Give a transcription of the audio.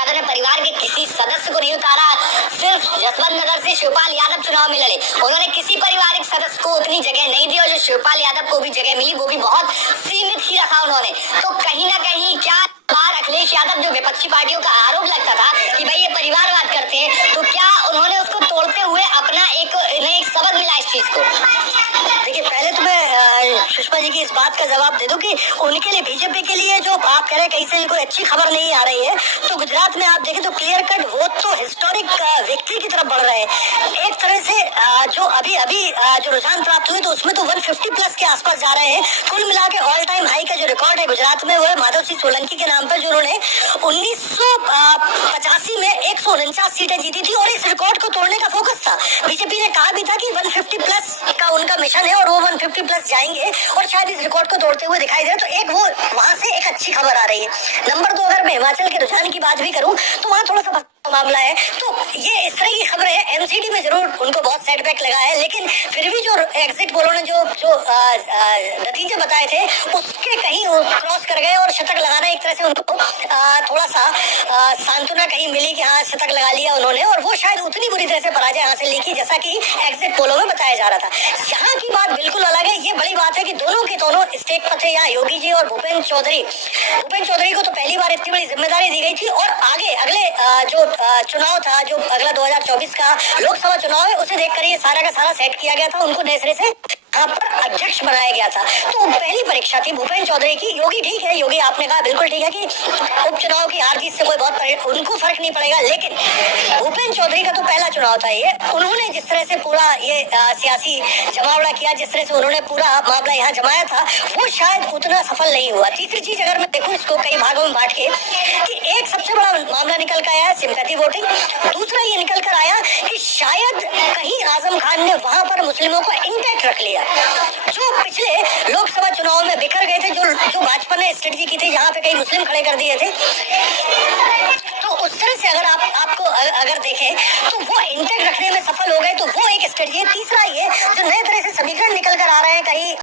यादव ने परिवार के किसी सदस्य को नहीं उतारा, सिर्फ जसवंत नगर से शिवपाल यादव चुनाव में लड़े। उन्होंने किसी पारिवारिक सदस्य को उतनी जगह नहीं दी और जो शिवपाल यादव को भी जगह मिली वो भी बहुत सीमित ही रखा उन्होंने। तो कहीं ना कहीं क्या बार अखिलेश यादव जो विपक्षी पार्टियों का आरोप लगता था कि भाई ये परिवारवाद करते हैं, तो क्या उन्होंने उसको तोड़ते हुए अपना एक सबक मिला इस चीज को? देखिए, पहले तो मैं सुषमा जी की इस बात का जवाब दे दूं कि उनके लिए, बीजेपी के लिए जो आप कह रहे हैं कहीं से कोई अच्छी खबर नहीं आ रही है, तो गुजरात में आप देखें तो क्लियर कट वोट तो हिस्टोरिक विक्ट्री की तरफ बढ़ रहे हैं। एक तरह से जो अभी जो रुझान प्राप्त हुए तो उसमें तो 150 प्लस के आसपास जा रहे हैं। कुल मिला के ऑल टाइम हाई का जो रिकॉर्ड है गुजरात में वो है माधव सिंह सोलंकी के नाम पर, जो उन्होंने 1985 में 149 सीटें जीती थी और इस रिकॉर्ड को तोड़ने का फोकस था। बीजेपी ने कहा भी था कि 150 प्लस का उनका मिशन है और वो 150 प्लस जाएंगे और शायद इस रिकॉर्ड को तोड़ते हुए दिखाई दे। तो एक वो वहां से एक अच्छी खबर आ रही है। नंबर 2, अगर मैं हिमाचल के रुझान की बात भी करूं तो वहां थोड़ा सा मामला है। तो ये इस तरह की खबर है, एमसीडी में जरूर उनको बहुत सेटबैक लगा है, लेकिन फिर भी जो एग्जिट पोलों ने जो नतीजे बताए थे उसके कहीं क्रॉस कर गए और शतक लगाना एक तरह से उनको थोड़ा सा सांत्वना कहीं मिली कि हाँ शतक लगा लिया उन्होंने, और वो शायद उतनी बुरी तरह से पराजय हासिल नहीं की जैसा कि एग्जिट पोलों में बताया जा रहा था। यहाँ की बात बिल्कुल अलग है। ये बड़ी बात है कि दोनों के दोनों स्टेट पर थे, यहाँ योगी जी और भूपेंद्र चौधरी को तो पहली बार इतनी बड़ी जिम्मेदारी दी गई थी और आगे अगले जो चुनाव था, जो अगला 2024 का लोकसभा चुनाव है, उसे देखकर ये सारा का सारा सेट किया गया था। उनको नए सिरे से यहाँ पर अध्यक्ष बनाया गया था। तो पहली परीक्षा थी भूपेंद्र चौधरी की। योगी ठीक है, योगी आपने कहा बिल्कुल ठीक है कि उपचुनाव की हार जीत से कोई बहुत उनको फर्क नहीं पड़ेगा, लेकिन भूपेंद्र चौधरी का तो पहला चुनाव था ये। उन्होंने जिस तरह से पूरा ये सियासी जमावड़ा किया, जिस तरह से उन्होंने पूरा मामला यहाँ जमाया था, वो शायद उतना सफल नहीं हुआ। तीसरी चीज अगर मैं देखूँ इसको कई भागों में बांट के, कि एक सबसे बड़ा मामला निकल कर आया सिंपैथी वोटिंग। दूसरा ये निकल कर आया कि शायद कहीं आजम खान ने वहां पर मुस्लिमों को इंटैक्ट रख लिया, जो पिछले लोकसभा चुनाव में बिखर गए थे, जो भाजपा ने स्ट्रेटजी की थी जहां पे कई मुस्लिम खड़े कर दिए थे। तो उस तरह से अगर आपको अगर देखें तो वो इंटैक्ट रखने में सफल हो गए, तो वो एक स्ट्रेटजी है। तीसरा ये जो नए तरह से समीकरण निकल कर आ रहे हैं कहीं